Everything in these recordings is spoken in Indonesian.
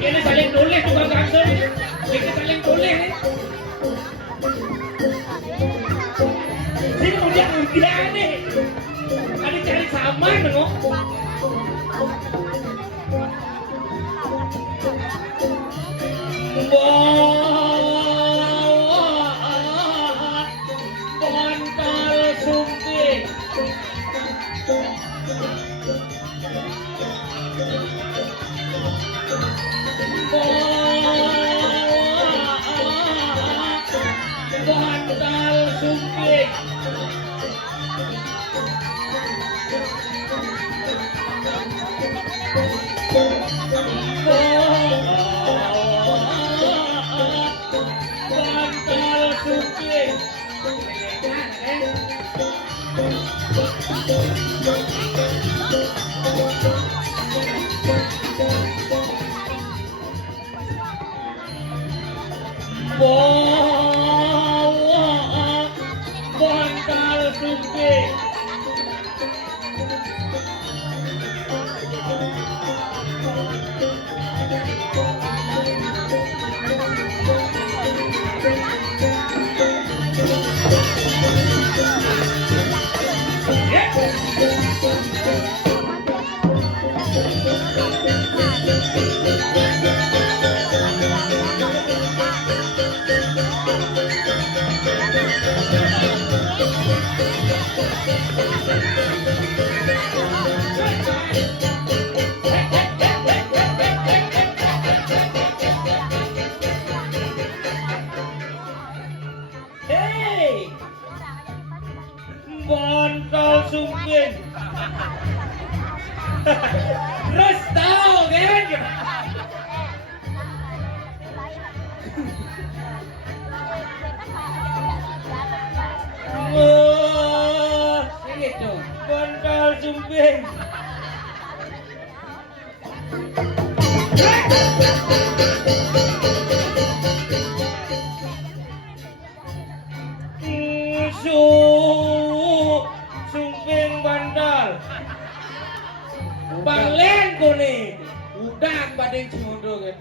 Ini saling tulis tukang gangster ini. Ini saling tulis nih. Sini udah nih. Ada cari saman nengok. Kontol sumping. Kontol sumping. Bantal sumping. Hey, bantal sumping. Terus tahu kan? Wah, gitu. Bantal sumping. Sumping bantal. Banglen ko nih. Udah badeng semudo kan.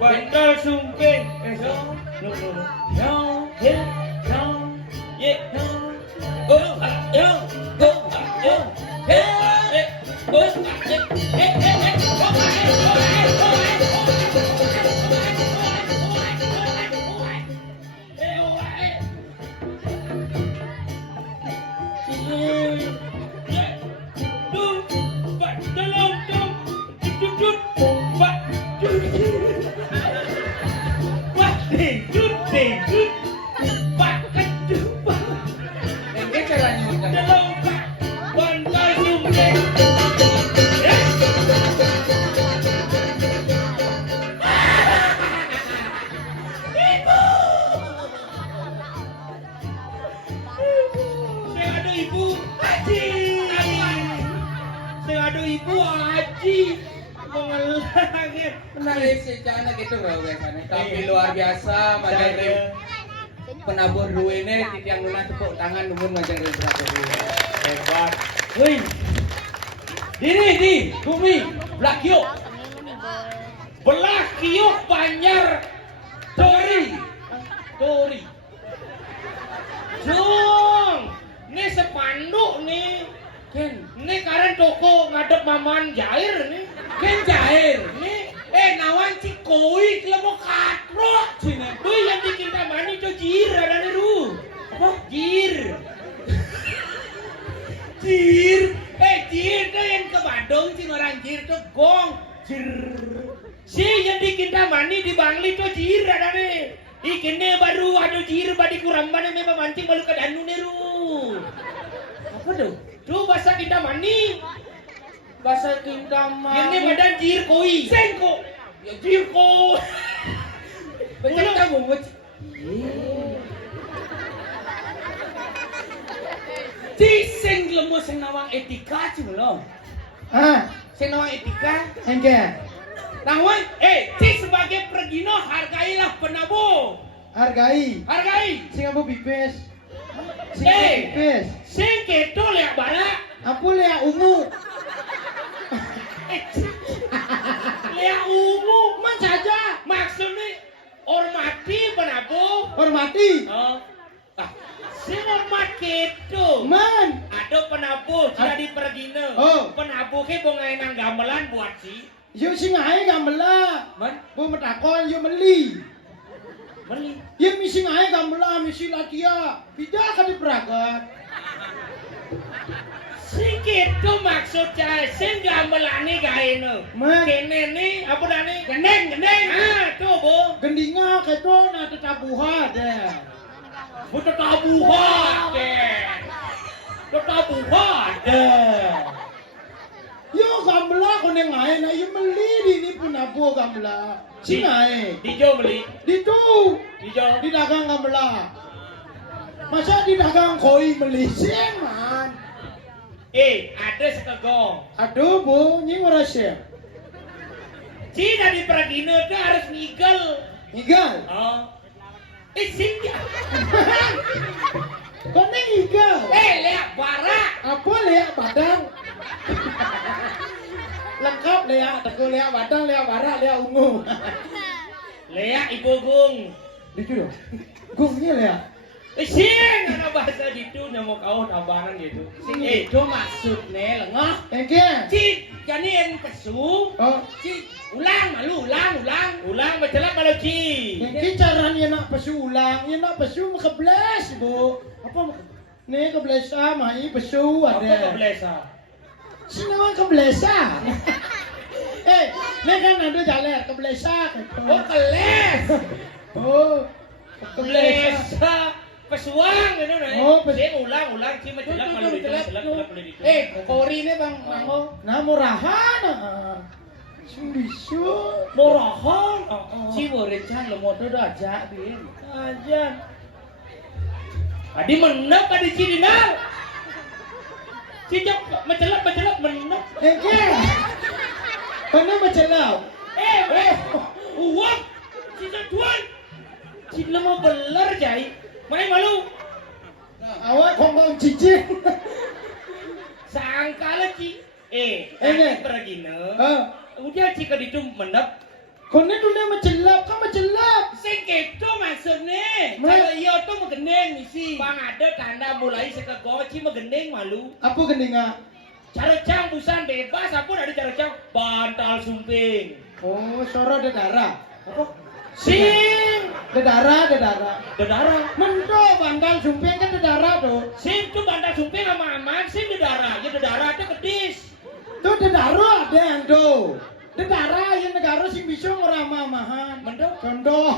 Bantal sumping. Ibu Haji mengelangin menarik secara gitu biasanya. Tapi luar biasa Majeng penabur duitnya titiang lunas tepuk tangan numun Majeng berapa hebat. Wih, ini di bumi Black Yo. belah kiuk Banjar Tori. Jung, ini sepanduk nih. Ken, Ini karen toko ngadep Maman Jair nih. Ken Jair. Nih, Nawan Cikoi kelemo katrok cina. tuh yang bikin tamani tuh jir ada nih ru. Apa? Jir. Jir. Jir tuh yang ke Bandung cina orang jir tuh gong. Jir. Si yang bikin tamani di Bangli tuh jir ada nih. Ikene baru ada jir badi kuramban yang memang mancing baru ke danu nih ru. Apa tuh? Tuh bahasa kita mani. Bahasa Kintamani. Ini badan jir koi. Sengko. Ya jir koi. Baca kamu baca. Sing lemu sing nawang etika cina lo. Sing nawang etika. Engke, Nawang, sebagai pergino hargailah penabur. hargai. Hargai. Sing apa bibes? Sing Eh. apa bibes? Sing keto liat barak. Apa lea ungu? Liat ungu. Man saja. Maksudnya hormati penabur. Hormati. Sing hormat keto. Man. Ada penabur sudah di pergino. Oh. Penabur ke bongai nang gamelan buat si. Yo sing ae gamela. Man, Bu metakon yo meli. Beli. Ye mi sing ae gamela misi latia. Pida ka di Pragat. Sing keto maksudnya sing gamelane gaeno. Man. Kene ni apa dane? Gendeng. Tuh bu. Gendinga keto na tetabuha deh. Buat tabuhan deh. Tabuhan. Yo gamela ko neng ae na yo meli di ni punapo gamela. Sing ae. Dijo beli. Di tu. Dijo. Di dagang gamela. Masa di dagang koi meli sing man. Ada sekegong. Aduh bu, nying ora share. Cina di Pradino tuh harus ngigel. Igal. Oh. Sing dia. Kau neng igal. Lihat barak. Apa lea badang? Lengkap lea, teguh lea badang, lea barak, lea ungu. Lihat ibu gung. Lucu dong. Gungnya lea. Sing ada bahasa gitu nyamuk kau tabanan gitu. Sing itu maksudnya lengah. Engke. Cik, jadi yang pesu. Oh, Cik, ulang malu, ulang. Ulang bercelak malu cik. engke caranya nak pesu ulang, ya nak pesu kebles bu. Apa? Nih keblesa, mai pesu Apa ada. keblesa? Sinaman keblesa. Nih kan ada jalan keblesa. Oh keles. Oh, keblesa. Keblesa. Pesuang gitu nih. Oh, Sing ulang cik bercelak malu itu, celak malu itu. Kori ini bang Mango. Nah murahan. Bisu. Murahan. Si borecan lemot tuh udah aja bin. Aja. Adi menep adi cidinal. Cicok mencelap menep. Engke. Mana macelau? Uang. Cicok tuan. Cina mau beler jai. Main malu. Awak kongkong cicing. Sangkala ci. Ini. Pergina. Udah cika itu menep. Kone tu dia macelap, kan macelap. Sing keto maksudnya. Mas. Kalau iya tuh megeneng misi. Bang ada tanda mulai sekegoci megeneng malu. Apa gendinga? Cara cang busan bebas, apun ada cara cang bantal sumping. Oh, soro ada darah. Apa? Sing Ada darah. darah. Mendo bandal sumping kan ada darah tuh. Sing tuh bantal sumping sama aman, sing darah. Ya darah tuh kedis. Tuh ada darah ada yang tuh. Ada darah yang negara sing bisa ngeramah-mahan. Mendo. Contoh.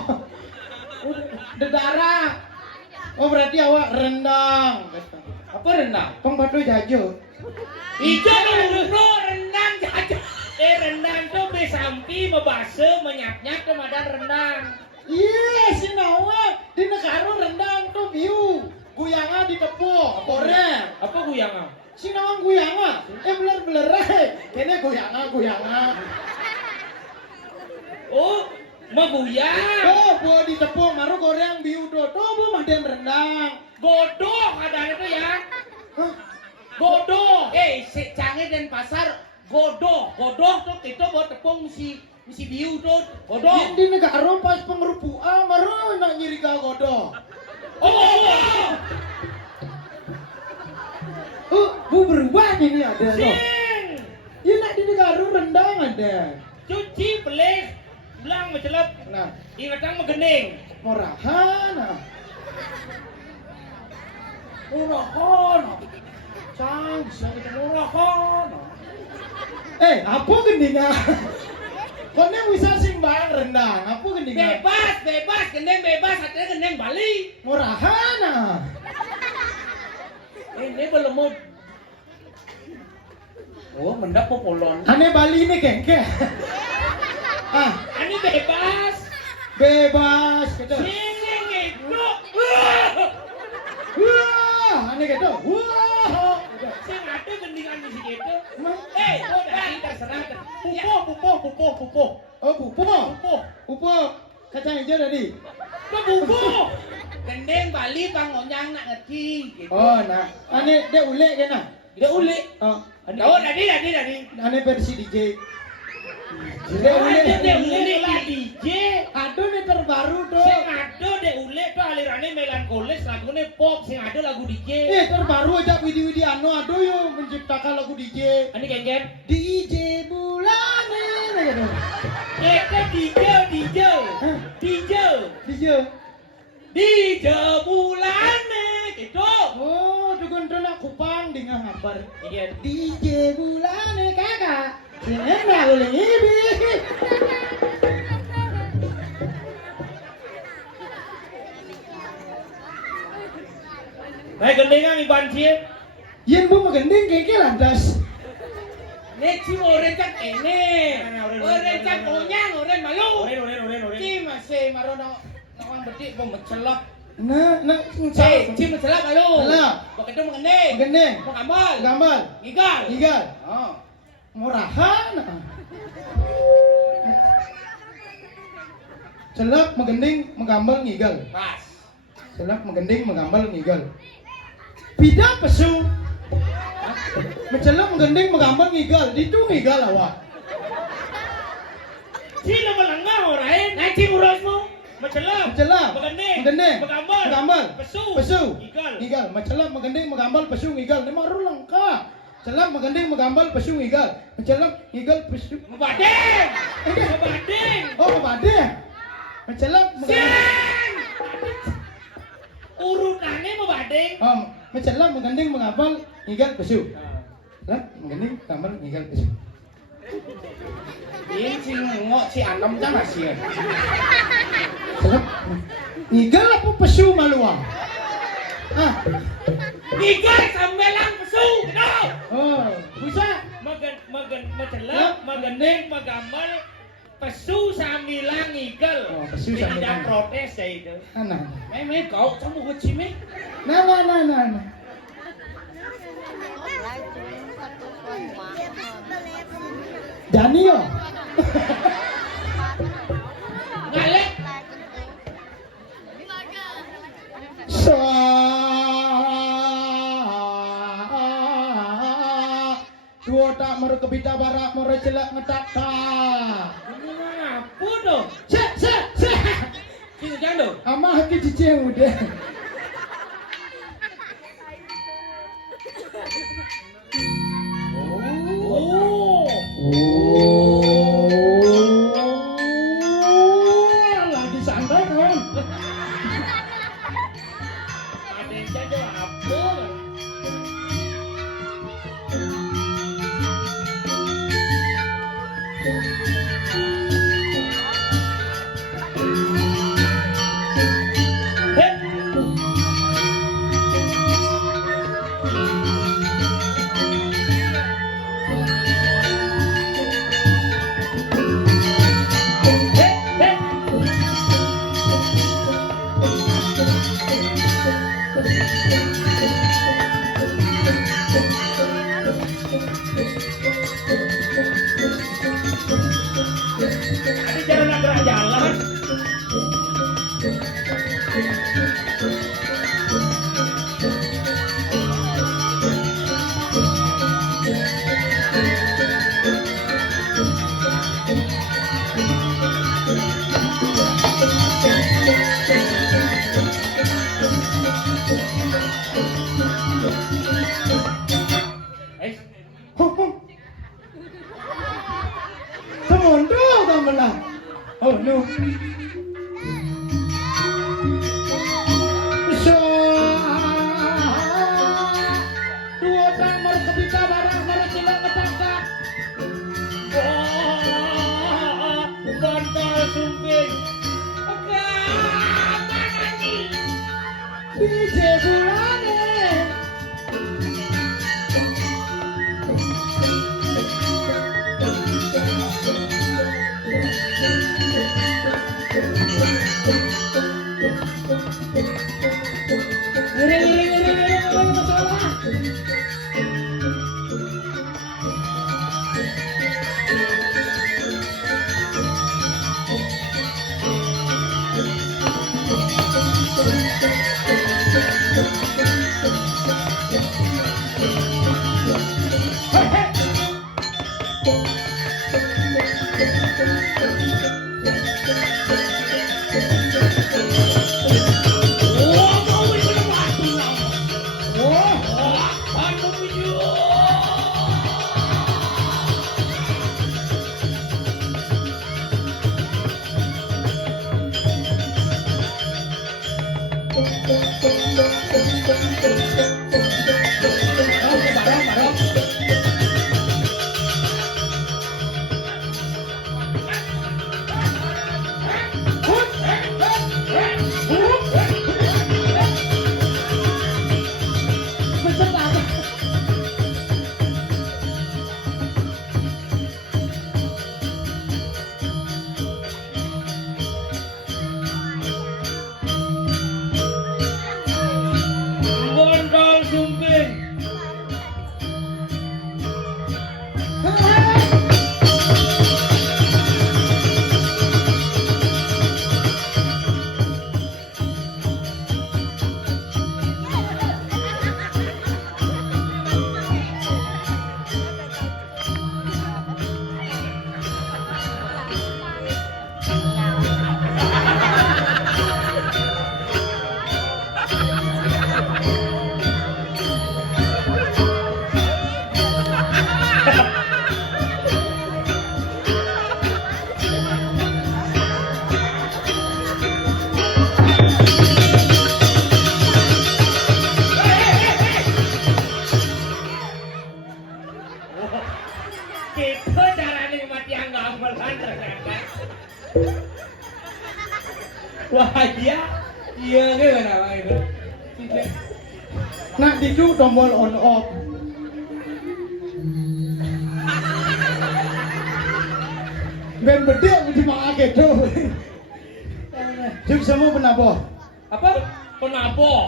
Ada darah. Oh berarti awak rendang. Apa renang? Pembatu jajo. Ijo lu rendang jajan. Rendang tuh besampi membase menyap-nyap kemadan rendang. Iya, si nawa di negara rendang tuh biu. Guyanga di tepung, goreng. Apa guyang? Si nawa guyanga, beler-beler kene guyanga. Oh, maguyang. Oh, buah di tepung, maru goreng biu do. Tuh bu maden rendang. Godok ada itu ya. Hah? Godok. Si canggih dan pasar godok tuh kita buat tepung si Misi biu tuh, bodoh. Yang di negara pas pengerupuan baru nak nyiri godo. Oh, Bu berubah ini ada loh. sing. Ya nak di negara rendang ada. Cuci beles, belang mencelap. Nah, Ingatang megening. murahan. Murahan. Cang, bisa kita murahan. Apa gendingan? Kone bisa simbang rendang, apa gendingan? Bebas, gendeng bebas, artinya gendeng Bali. Murahan. Ini belum mau. Oh, mendak popolon. Aneh Bali ini kengke. Ini bebas. Bebas gitu. Sing itu. Wah, aneh gitu. Wah. Sing ada gendingan di situ. Emang? Udah terserah. Pupuh. Oh, pupuh. Kacang hijau tadi. Bubu. Gendeng Bali pangonyang nak ngerti gitu. Oh, nah. Aneh dia ule kena. Dia uli. Oh, Oh, tadi. aneh versi DJ. Dia uli lah DJ. Aduh, ini terbaru dong. Sing ada dek ule tuh alirannya melankolis lagune pop, sing ada lagu DJ. Terbaru aja Widi aduh yuk menciptakan lagu DJ. Ini kengen. DJ Bulane. Gitu. Kita Hah? DJ bulane gitu. Oh, dukun nak kupang dengan kabar. Iya. DJ Bulane kakak. Sini nggak boleh ibi. Baik gendengan iban cie. Yen bu magending keke lantas. Nek si oren cak ene. Oren cak onyang, oren malu. Oren. Ci masih marono kawan bedik pemecelok. Nah, Ci mecelok malu. Celok. Begitu mengendeng. Magending. Mengambal. Gambal. Gigal. Oh. Murahan. Celak magending menggambal ngigal. Pas. Celak magending menggambal ngigal. Pida pesu. Mencelak menggending menggambal ngigal. Itu ngigal awak. Ci lo melengah orain. Nah ci urusmu. Mecelok. Mencelak. Magending. Menggambal. Mengambal. Pesu. Ngigal. Mencelak magending menggambal pesu ngigal. Ini maru lengkap. Celak magending menggambal pesu ngigal. Mencelak ngigal pesu. Mebadeng. Oh, bade. Mencelak menggambal. Urutannya mebadeng. Oh, mencelak magending menggambal ngigal pesu. Lah, magending menggambal ngigal pesu. Ini si ngok si anem kan masih. Celak ngigal apa pesu maluang? Gigal sambelang pesu. No. Oh, bisa. Mecelok, magending, megambal, pesu sambilang ngigal. Oh, pesu sambilang. Tidak protes ya itu. Nah. Meme kau kamu kecime. Nah. Dani yo. Ngalek. Dua tak meru kebita barak meru celak ngetak ta. Ini mana apa dong? Cek. Sini jando. Ama hati cicing udah. Oh. Lagi santai kan? Ada yang jando apa? Ada jalan gerak jalan. mondo gamelan. Oh no. So dua orang mau kebita barang mau silang ngetaka. Wah, bantal sumping. Agak mana nih? Bije bulane. Ngeri masalah. Wah, mau ini batu nama. Oh, Wah, batu video. barang. Bantal sumping. Gitu caranya mati yang gamelan ternyata. Wah iya, iya gimana itu? Nak dicu tombol on off. Ben bede di mangake do. Juk semua penabuh. Apa? Penabuh.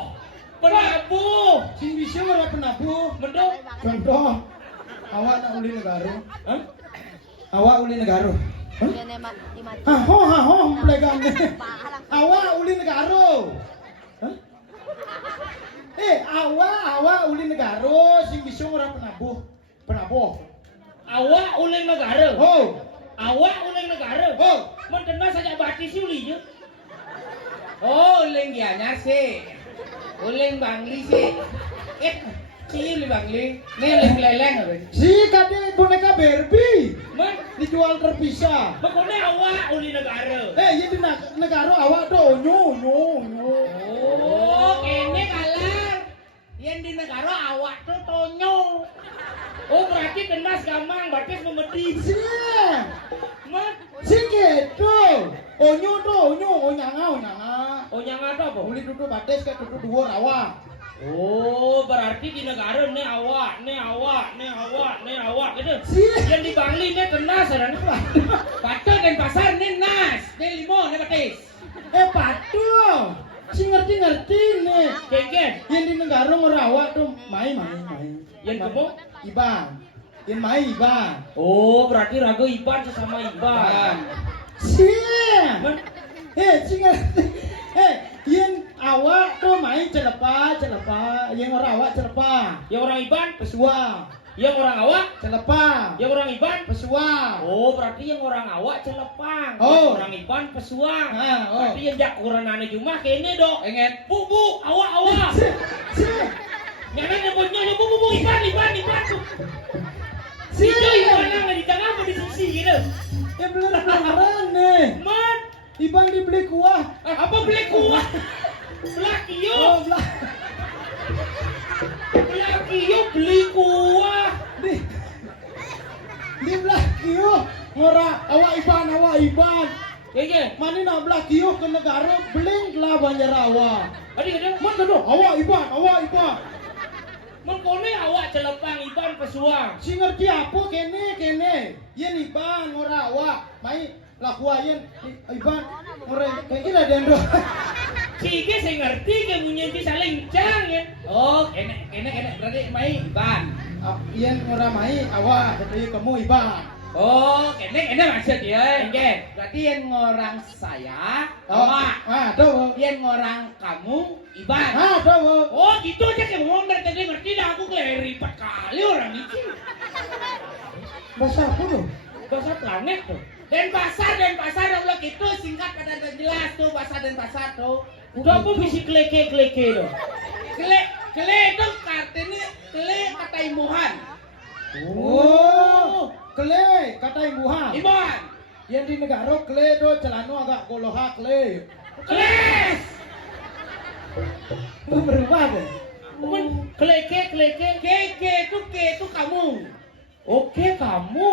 Penabuh. Sing bisa ora penabuh. Mendung. Contoh, awak nak uli negara. Hah? Awak uli negara. Hah? Haho, plegan. Awak uli negara. Hah? Awak uli negara sing bisa ora penabuh. Penabuh. Awak uling negara. Oh, Awak uling negara. oh. Mun kena saja batis uli je. Oh, uling gianyar sih. Uling bangli sih. Cili bangli. Ini uling leleng apa? Si kade boneka Barbie Man, dijual terpisah. pokoknya awak uli negara. Iya di negara awak tuh nyo. Oh, kene kalar. Yang di negara awak tuh tonyo. Oh, berarti kena gamang batis memedih. Si, Man, si gitu. Onyo tuh, onyanga. oh yang ada apa? Uli duduk batis kayak duduk dua awak. Oh, berarti di negara nih awak gitu. Si, Yang di Bangli nih kena sarana. Patut dan pasar nih nas. Nih limo nih batis. patuh. Si ngerti nih. Geng-geng, Yang di negara ngerawat tuh main. yang gemuk. Iban. Yang main Iban. Oh, berarti raga Iban sesama Iban. Si. Man, Si ngerti. Yang awak tuh main celepa. Yang orang awak celepa. yang orang Iban, Pesua. yang orang awak, Celepa. yang orang Iban. Pesua. Oh, berarti yang orang awak celepang. Oh. Yang orang Iban pesuang. Oh. Berarti yang jakuranane cuma kene dok. Ingat. Bu, awak. Si. Nyana nyebutnya bu, Iban. Si. Si Joy mana nggak di tengah apa di sisi gitu? Ya beneran nih. Man, Iban dibeli kuah. apa beli kuah? Belah kiyo. Oh, belah. Belah kiyo beli kuah. Di belah kieu ngora awak Iban. Kayaknya. Mani nak belah kieu ke negara beling lah Banjarawa. Adi kadang Man kado awak Iban. mengkone awak celepang Iban pesuang. Si ngerti apa kene. Yen Iban ngora awak. Mai lakua yen Iban ngora kayak gila dendro. Sige saya ngerti ke munyen ki saling cang ya. Oh, kene berarti mai Iban. Yen ngora mai awak jadi kamu Iban. Oh, kene maksud ya. Oke, berarti yang ngorang saya, awak. Tuh. Yang ngorang kamu, Iban. Tuh. Oh, gitu aja kayak ngomong dari tadi ngerti dah aku keliripat kali orang ini. Bahasa apa tuh? Bahasa planet tuh. Denpasar Allah gitu singkat pada dan jelas tuh bahasa Denpasar tuh. Udah apa misi kleke tuh. Kle itu artinya kle kata imuhan. Oh, kle kata imbuhan. Iban. Yang di negara kle do celano agak goloha kle. Kles. Berubah deh. Kleke ke itu kamu. Oke kamu.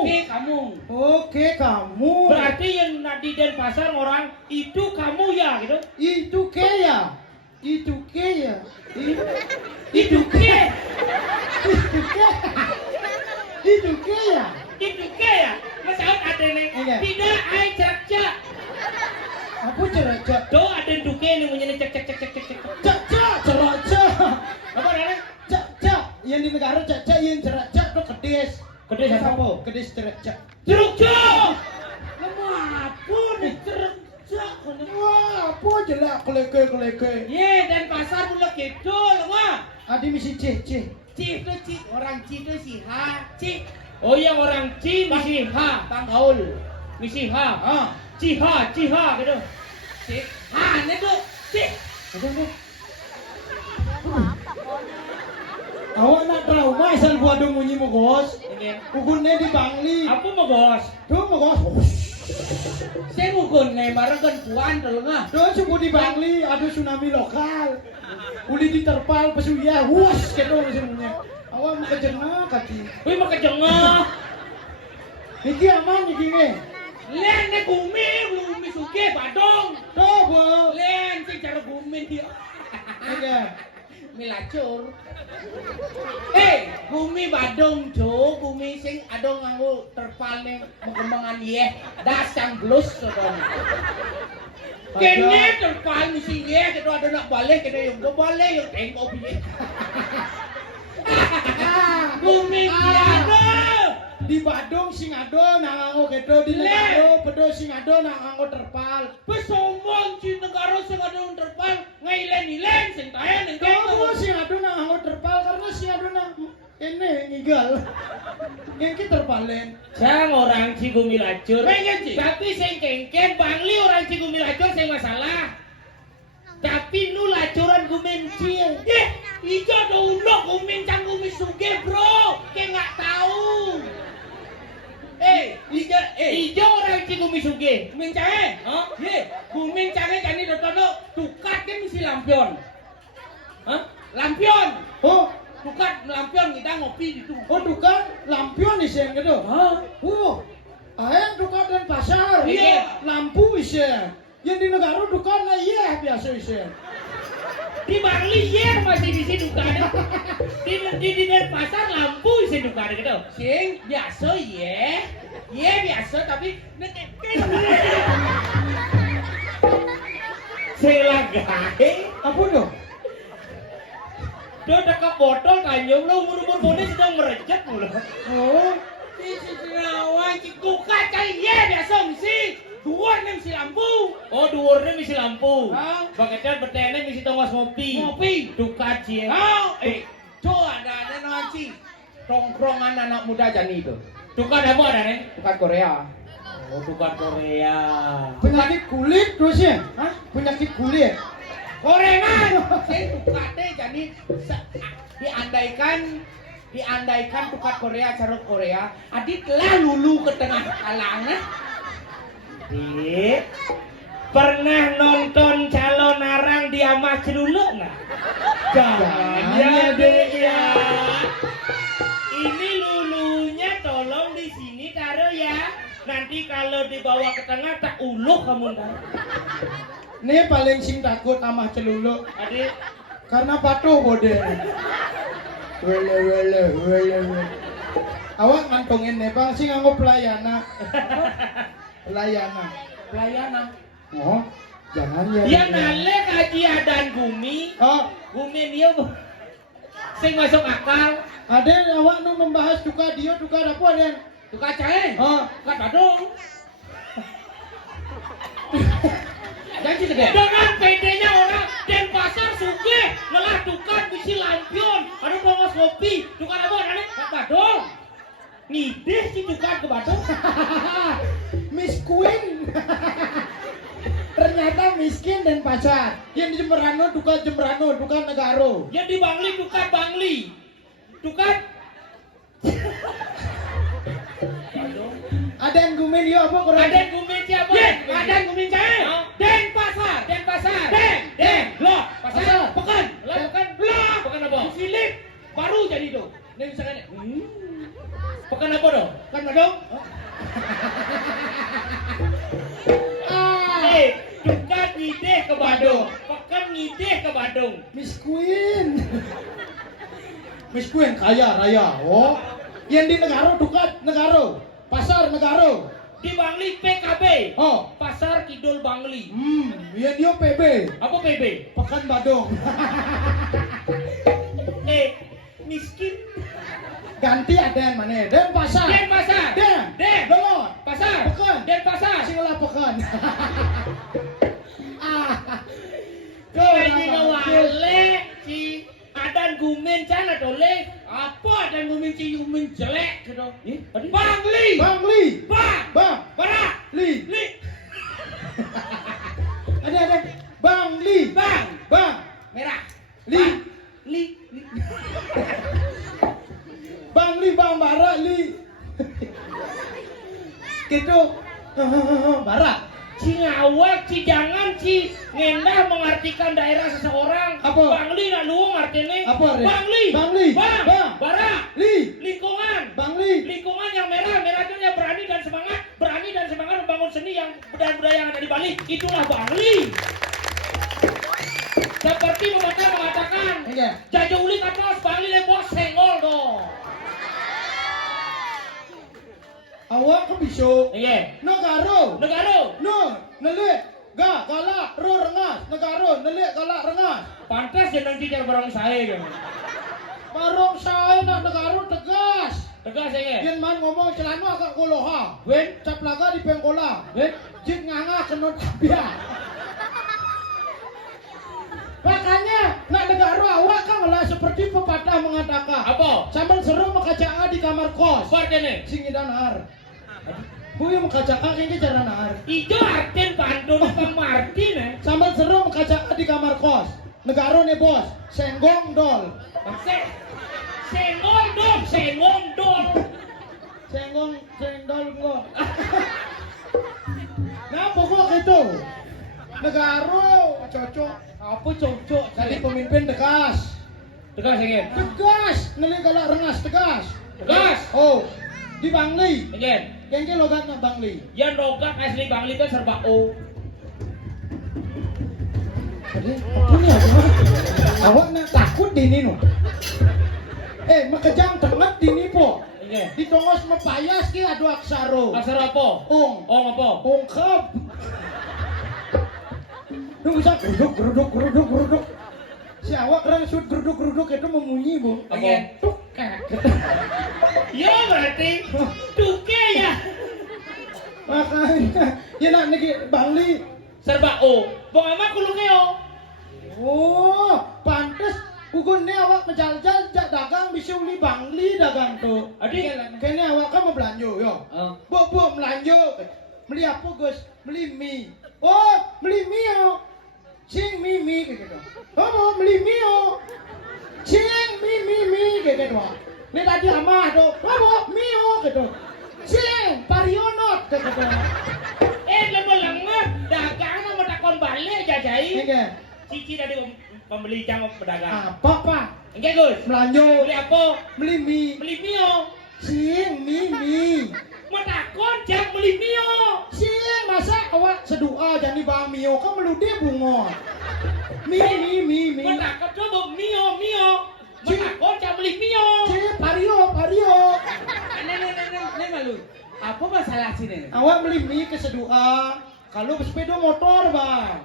Oke kamu. Berarti yang di Denpasar orang itu kamu ya gitu. Itu ke. Itu ke. Itu ke ya. Masalah ada nih. Iya. Tidak ai cerak. Apa ceracak? Do ada duke nih menyenyi cek. Ceracak. Apa namanya? Cak. Yang di negara cak yang ceracak tuh kedes. Kedes apa? Kedes ceracak. Ceruk. Apa nih ceruk? Wah, apa jelak keleke. Ye Denpasar pula gitu loh mah. Adi misi cih. Ci itu orang Ci itu si H. Ci. Oh yang orang Ci misi H. Bang Gaul. Misi H. Ciha gitu. Ci. Ini tuh Ci. Udah. Awak nak trauma asal buat dong munyi mogos. Ukurnya di Bangli. Apa mau bos? Tuh mogos. Saya ngugun nih bareng kan puan tuh nggak? Tuh suku di Bangli ada tsunami lokal. Uli diterpal pesuya, wus gitu semuanya. Awak mau kejengah kaki. Wih mau kejengah. Niki aman niki nih. Len nih gumi suke badong. Tuh bu. Len sih cara gumi dia. Iya. Milacur. Gumi badong jo, gumi sing adong nganggo terpal nih mengembangan ye. Dasang blus sodon. Kene terpal misi ye, kita ada nak balik, kita yang balik yang tengok biye. Gumi tiada. Di Badung sing ado nanganggo gitu di negara pedo sing ado nanganggo terpal. Pesombong ci negara sing ado terpal ngailen-ilen sing tae ning Kamu sing ado nanganggo terpal karena sing ado nang ini ngigal. Yang terpalen. Jang orang Cigumi Lacur. Pengen, Ci. Tapi sing kengken Bangli orang Cigumi Lacur sing masalah. Tapi nu lacuran gumen cil. Ijo do ulo gumen cang gumen suge, Bro. Kayak enggak tahu. Ijo orang Cigumi suge. Gumin cange. Hah? Gumin cange kani dotono tukat ke misi lampion. Hah? Lampion. Oh, Tukat lampion kita ngopi di tu. dukan lampion isen gitu. Hah? Ayam dukan dan pasar. Iya. Lampu isen. Yang di negara dukan lah iya biasa isen. Di Bangli ya masih di sini dukanya. Di Denpasar lampu isi dukanya gitu. Sing biasa ye. Ye biasa tapi Selagahe. Apa tuh? Dia dekat botol kanjong lo umur-umur bone sedang merejet mulu. Oh, si sinawan si tukat kali ye biasa misi. Dua nih misi lampu. Oh, dhuwurnya misi lampu. Hah? Bagian betene misi tongos ngopi. Dukat sih. Coba ada nanti tongkrongan anak muda jani itu. Dukat apa ada nih? Tukat Korea. Oh, dukat Korea. penyakit kulit terus ya? Hah? Penyakit kulit. Gorengan. Sing tukatnya jadi diandaikan tukat Korea, carut Korea. Adit lah lulu ke tengah kalangan. Adik, pernah nonton calon arang di Amah Celuluk nggak? Jangan ya dek ya. Ini lulunya tolong di sini taruh ya. Nanti kalau dibawa ke tengah tak uluh kamu ntar. Ini paling sing takut Amah Celuluk Adik, karena patuh bode. Wele. Awak ngantongin nih bang sing nganggo pelayana. Pelayana. Oh, jangan ya. dia nalek haji adan bumi. Oh, Bumi dia sing masuk akal. ada awak nu membahas duka dia duka apa Den? Tukar cahe. Oh, Tukar badung. Janji gede. Dengan PD-nya orang Denpasar sugih melah tukar bisi lampion. Ada bongos kopi. Tukar apa? Ada Kak Badung. Ngidih sih tukar ke Badung. Miss Queen. Ternyata miskin dan pacar. Yang di Jemberano duka negaro. Yang di Bangli tukar Bangli. Tukar Ada yang gumin ya apa kurang? Aden Gumin siapa? Aden Gumin cahe. Denpasar. Den. Loh, pasar. Pekan. Lah, pekan apa? Philip baru jadi itu. Ini misalkan. Pekan apa dong? Pekan Badung. Tukar ngideh ke Badung. Pekan ngideh ke Badung. Miss Queen. Miss Queen kaya raya. Oh. Yang di negaro duka negaro. Pasar negaro. Di Bangli PKB. Oh. Pasar Kidul Bangli. Yang dia PB. Apa PB? Pekan Badung. Miskin. Ganti ada yang mana? Den pasar. Denpasar. Den. Dolor. Pasar. Pekan. Denpasar. Singolah pekan. Lagi ngawale si Adan Gumin cana tole. Apa Adan Gumin si Gumin jelek gitu. Bangli. Bang. Barak. Li. Ada. Bang. Merah. Li. Li. Bang Bara Li. Gitu. Barak. Si ngawak, si jangan, si ngendah mengartikan daerah seseorang. Apa? Bangli nak luang artinya. Apa artinya? Bangli. Bang. Barak. Li. Lingkungan. Bangli. Lingkungan yang merah itu yang berani dan semangat membangun seni yang budaya yang ada di Bali. Itulah Bangli. Seperti pepatah mengatakan, Iya. jajo uli katos Bangli lebos senggol dong. Awak ke bisu. Iya. Negaro. No. Nelik. Galak. Ro rengas. Negaro. Nelik galak rengas. Pantas jeneng cicer barang saya gitu. Barong saya nak negaro tegas. Tegas ya. Yen man ngomong celana agak koloha. Wen. Cap laga di pengkola. Wen. Jik nganga kenut biar. Makanya nak negaro awak kan lah seperti pepatah mengatakan. Apa? Sambal seru mengkaca di kamar kos. Partene. Sing dan har. Buya mengkaca kayaknya cara nahar. Ijo artin pantun apa Martin eh. Sambal seru mengkaca di kamar kos. Negaro nih bos. Senggong dol. Senggol dong. Sendol gua. Nah pokok itu. Negaro cocok. Apa cocok? Jadi pemimpin tegas. Tegas ya. Tegas. Neli galak rengas tegas. Tegas. Oh. Di Bangli. Again. Kengke logat nak Bangli. Yang logat asli Bangli kan serba O. Jadi apa ni apa? Awak nak takut di ni no. Makejang temet di ni po. Again. Di tongos mepayas ki adu aksaro. Asal apa? Ong. Ong apa? Ongkap. Lu bisa geruduk. Si awak kerang shoot geruduk itu memunyi bu. Again. Tuk. Yo berarti tuke ya. Makanya, ya nak negi Bangli. Serba O. Bong ama kulunge O. Oh, pantes kugunnya awak menjal-jal jak dagang bisa uli Bangli dagang tu. Adik. Kayaknya awak kan mau belanja yo. Bu belanja. Beli apa Gus? Beli mie. Oh, beli mie yo. Cing mie gitu. Oh, beli mie yo. Cing mie gitu. Ini tadi amah tuh. Oh, mie yo gitu. Cing parionot gitu. Lebo enggak? Cici dari pembeli jam pedagang. Apa pak? Enggak Gus. Melanjut. Beli apa? Beli mie. Beli mio. Sing mie. Metakon jam beli mio. Sing masa awak sedua jadi bang mio kan meludi bunga. Mie. Metakon coba mio. Metakon jam beli mio. Sing pario. Nek malu. Apa masalah sini? Awak beli mie ke sedua. Kalau sepeda motor bang.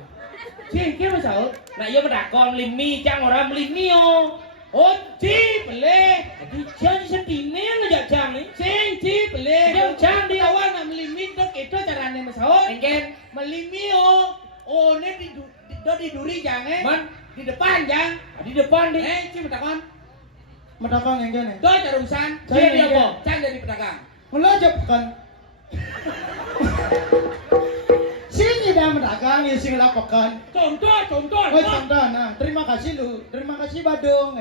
Cing, kira masalah? Nah iya metakon beli mie, jam orang beli mio. Oh, Ci, beli. Jadi jam sentimen aja jam nih. Ci, beli. Jam di awal nak beli mie tu itu caranya masalah. Engken, beli mio. Oh, ini di duri jangan. Man, di depan jang. Di depan di. Ci metakon. Medakang yang gini. Tuh terusan. Cari Jadi dia. apa? Cang dari pedagang. Melajap kan. Sini dah mendagang, ya sing lapakan. Contoh. Oh, contoh, nah, terima kasih lu, terima kasih Badung.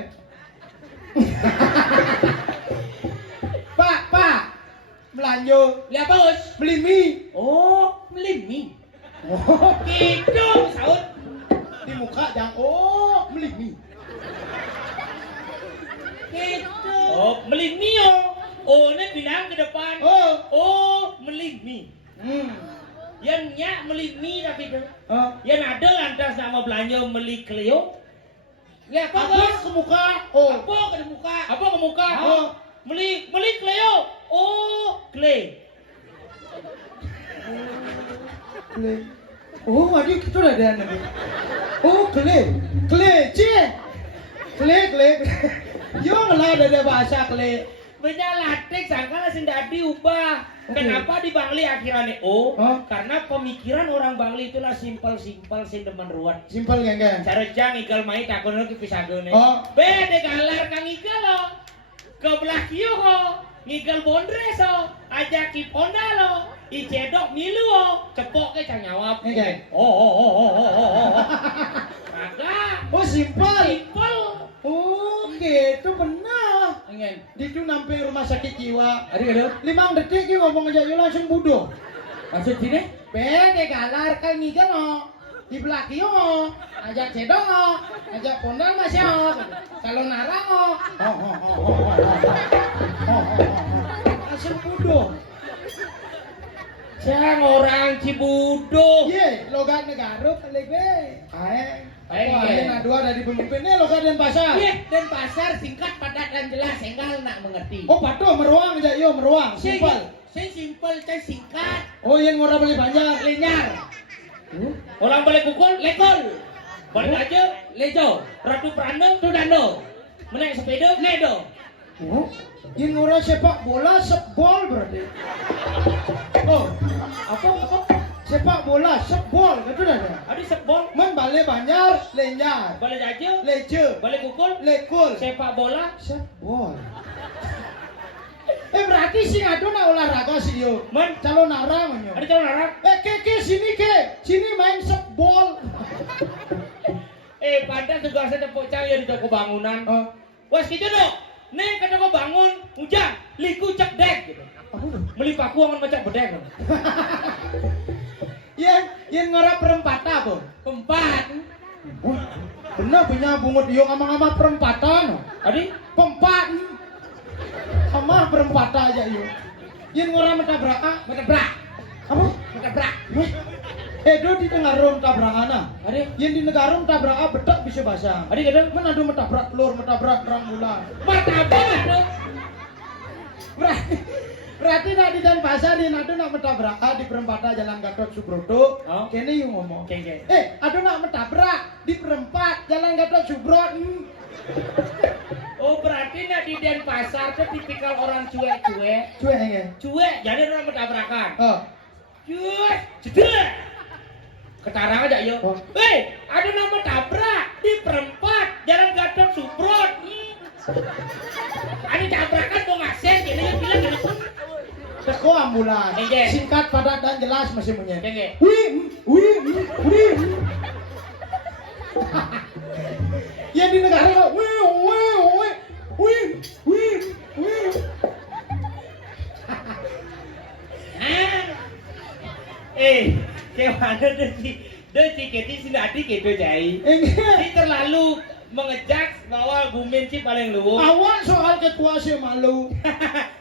Pak, melanjut, Lihat apa, Gus? beli mie. Oh, beli mie. Oh, Gitu, saud. di muka jangan. Oh, beli mie. Gitu. Oh, beli mio. Oh, ini bilang ke depan. Oh, beli mie. Yang nyak beli mie tapi tu. Yang ada lantas nama belanja beli Cleo. Ya apa Gus? Ke muka. Oh, Apa ke muka? Apa ke muka? Oh. Beli Cleo. Oh, Clay. kle. Oh, adik itu dah ada nanti. Oh, kle, cie. Kle. Yo ngelah ada bahasa kle. Benda latek sangka lah tidak diubah. Kenapa di Bangli akhirannya? Oh, karena pemikiran orang Bangli itulah simpel sing demen ruwet. Simpel geng. Cara jang igal main takon lo kisah gone. Oh. Bede galar kang igal lo. Ke belah kieu ho. Ngigal bondres ho. Ajak ki ponda lo. Icedok milu ho. Cepok ke cang nyawap. Oke. Oh. Agak. Oh, simpel. Simpel. Oh, gitu benar. Ingin. Itu nampi rumah sakit jiwa. Adik ada? 5 detik dia ngomong aja yo langsung budo. Maksud sini? Bede galar kan ngiga no. Di belah kieu no. Ajak cedok no. Ajak pondal masih no. Kalau narang no. Langsung budo. Jang orang Cibudo. Ye, logat negara kali be. Ae Ae. dua dari pemimpinnya logat Denpasar. Iya, Denpasar singkat, padat dan jelas, enggal nak mengerti. Oh, patuh meruang aja yo meruang. Simpel. Saya simpel, saya singkat, Oh, yang ngora beli banyak. linear. Orang boleh pukul, lekol. Balik aja, lejo. Ratu Prando, Tudando. Menaik sepeda, nedo. Oh, yang ngora sepak bola sebol berarti. Oh, Apa? sepak bola sebol gitu dah. Ada sebol, Men balik banyak lenyar. balik aja, Leje, balik pukul, lekul, sepak bola. sebol. Berarti sing ado nak olahraga sih yo. Men, Calon narang yo. ada calon Arab. Ke sini main sebol. Padahal tugasnya tepuk cahaya di toko bangunan. Oh, Wes gitu dong. Nih kata kau bangun, hujan, liku cek dek gitu. Beli paku aman macam bedek. yang ngora perempatan apa? Empat. Oh, bener punya bungut yo ngama-ngama perempatan. Adi, Pempat. Sama perempatan aja yo. Yang ngora mentabrak. menabrak. Apa? Menabrak. Do di tengah rom tabrakan ah. Adi, Yang di negara tabrak bedak bisa basah. adi kadang Men ado mentabrak telur, mentabrak terang bulan. martabak ada. Berarti nak di Denpasar di nado nak mentabrak di perempatan Jalan Gatot Subroto. Oh. Kene yung ngomong. Kenge. Ado nak mentabrak di perempat Jalan Gatot Subroto. Oh berarti nak di Denpasar tuh tipikal orang cuek-cuek. Cuek ya. Cuek, jadi orang mentabrakan. Oh. Cuek, jedek. Ketarang aja yo. Oh. Ada nama tabrak di perempat Jalan Gatot Subroto. Ada tabrakan mau ngaksen, jadi dia bilang gini. Teko ambulan. Kenge. Singkat, padat dan jelas masih punya. Kenge. Wih. Yang di negara wih. Kayak mana tuh Dan tiketi sinadi gitu jai. Ini terlalu mengejak bahwa Gumen sih paling luwung. Awak soal ketua sih malu.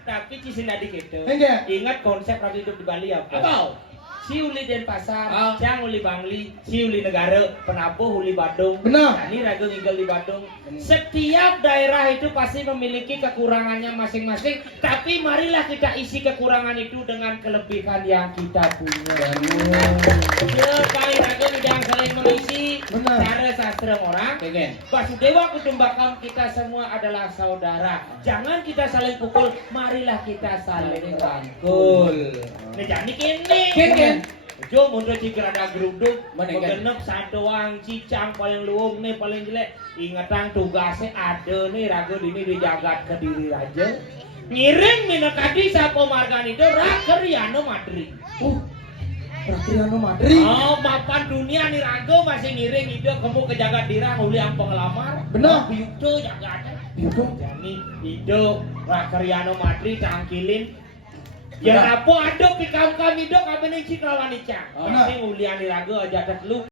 Tapi ci sinadi gitu. Enggak. Ingat konsep rapi hidup di Bali apa? Apa? Si uli Denpasar, Cang uli Bangli, si uli Negara, Penabuh uli Badung. Benar. Nah, ini Raga tinggal di Badung. Setiap daerah itu pasti memiliki kekurangannya masing-masing, tapi marilah kita isi kekurangan itu dengan kelebihan yang kita punya. Sekali Raga tidak saling mengisi. Benar. Cara sastra orang. Oke. Basudewa Kutumbakam kita semua adalah saudara. Jangan kita saling pukul, marilah kita saling rangkul. Nah, jadi kene. Ken. Jo mundur jika ada geruduk, Mana kan? genep satuang cicang paling luwung nih paling jelek. Ingatan tugasnya ada nih Raga ini dijagat ke diri aja. Ngiring minakadi sapo margani itu Rakeriano Madrid. Ratriano Madrid. Oh, mapan dunia nih Raga masih ngiring itu kamu ke jagat dirang uli yang pengelamar. Benar. Itu jagat. Itu. Jadi itu Rakeriano Madrid tangkilin. Ya apa ada pikam kami dok apa nih cik lawan ica. Benar. Pasti ulian Raga aja lu.